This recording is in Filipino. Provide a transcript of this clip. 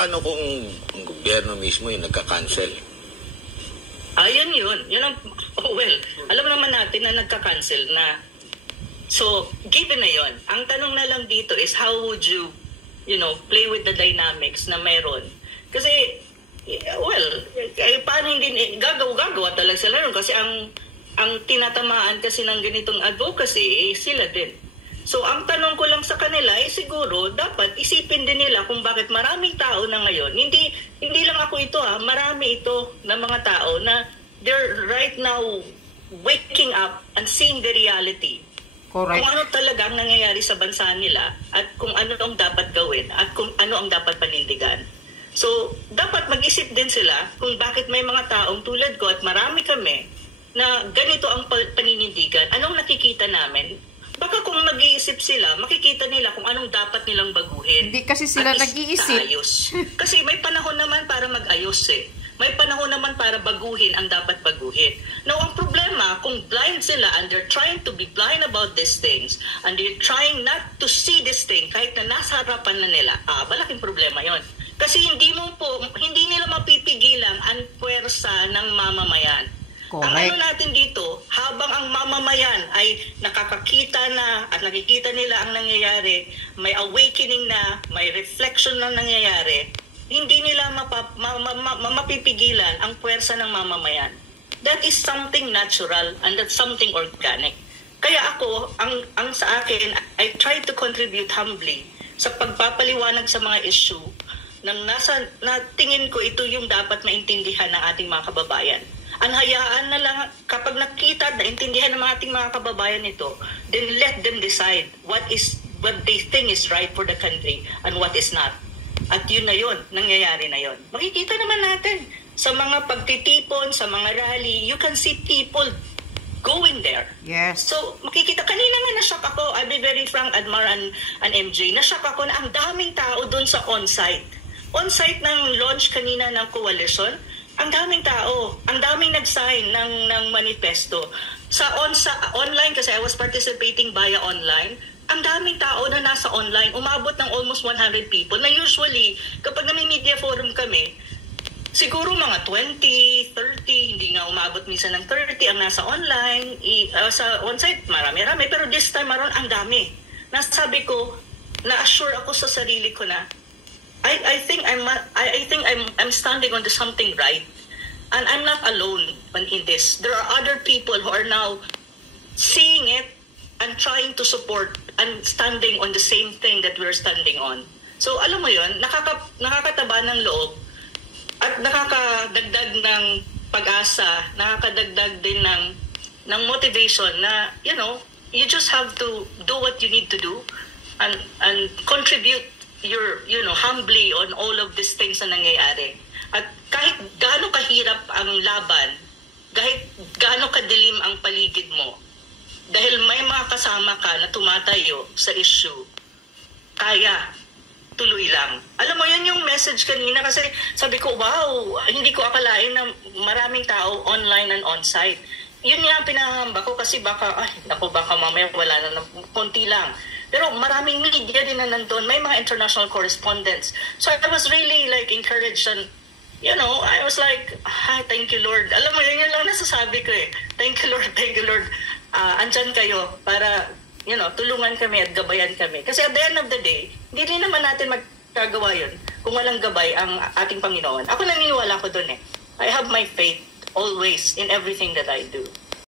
paano kung ang gobyerno mismo yung nagka-cancel? Ayun yun. Yun ang, well, alam naman natin na nagka-cancel na. So, given na yun, ang tanong na lang dito is how would you, play with the dynamics na mayroon? Kasi, well, paano hindi, gagawa talaga sila nun. Kasi ang tinatamaan kasi ng ganitong advocacy, sila din. So, ang tanong ko lang sa kanila, siguro, dapat isipin din nila kung bakit maraming tao na ngayon, hindi lang ako ito marami ito na mga tao na they're right now waking up and seeing the reality. Correct. Kung ano talaga ang nangyayari sa bansa nila at kung ano ang dapat gawin at kung ano ang dapat panindigan. So, dapat mag-isip din sila kung bakit may mga taong tulad ko at marami kami na ganito ang paninindigan. Anong nakikita namin? Baka kung mag-iisip sila, makikita nila kung anong dapat nilang baguhin. Hindi kasi sila nag-iisip. Kasi may panahon naman para mag-ayos May panahon naman para baguhin ang dapat baguhin. Now, ang problema, kung blind sila and they're trying to be blind about these things and they're trying not to see this thing kahit na nasa harapan na nila, malaking problema yon. Kasi hindi nila mapipigilan ang puwersa ng mamamayan. Correct. Ang ano natin dito, habang ang mamamayan ay nakakakita na at nakikita nila ang nangyayari, may awakening na, may reflection na nangyayari, hindi nila mapipigilan ang puwersa ng mamamayan. That is something natural and that's something organic. Kaya ako, ang sa akin, I try to contribute humbly sa pagpapaliwanag sa mga issue na tingin ko ito yung dapat maintindihan ng ating mga kababayan. Ang hayaan na lang, kapag nakita na intindihan ng ating mga kababayan ito, then let them decide what they think is right for the country and what is not. At yun na yun, nangyayari na yun. Makikita naman natin sa mga pagtitipon, sa mga rally, you can see people going there. Yes. So, makikita, kanina nga na-shock ako, I'll be very frank, Admar and MJ, na-shock ako na ang daming tao dun sa on-site. On-site ng launch kanina ng coalition, ang daming tao, ang daming nag-sign ng manifesto. Sa online, kasi I was participating via online, ang daming tao na nasa online, umabot ng almost 100 people, na usually, kapag media forum kami, siguro mga 20, 30, hindi nga umabot minsan ng 30 ang nasa online, sa on-site marami, pero this time around, ang dami. Nasabi ko, na-assure ako sa sarili ko na, I think I'm standing on something right. And I'm not alone in this. There are other people who are now seeing it and trying to support and standing on the same thing that we're standing on. So alam mo yun, nakakataba ng loob at nakakadagdag ng pag-asa, nakakadagdag din ng motivation na, you just have to do what you need to do and contribute your, humbly on all of these things na nangyayari. At kahit gaano kahirap ang laban, kahit gaano kadilim ang paligid mo, dahil may mga kasama ka na tumatayo sa issue, kaya, tuloy lang. Alam mo, yan yung message kanina kasi sabi ko, wow, hindi ko akalain na maraming tao online and on-site. Yun nga pinangamba ko kasi baka mamaya wala na, konti lang. Pero maraming media din na nandun. May mga international correspondents. So I was really encouraged and, I was like, thank you Lord. Alam mo, yun lang nasasabi ko eh. Thank you Lord. Andyan kayo para, tulungan kami at gabayan kami. Kasi at the end of the day, hindi rin naman natin magkagawa yun kung walang gabay ang ating Panginoon. Ako naniniwala ko dun eh. I have my faith always in everything that I do.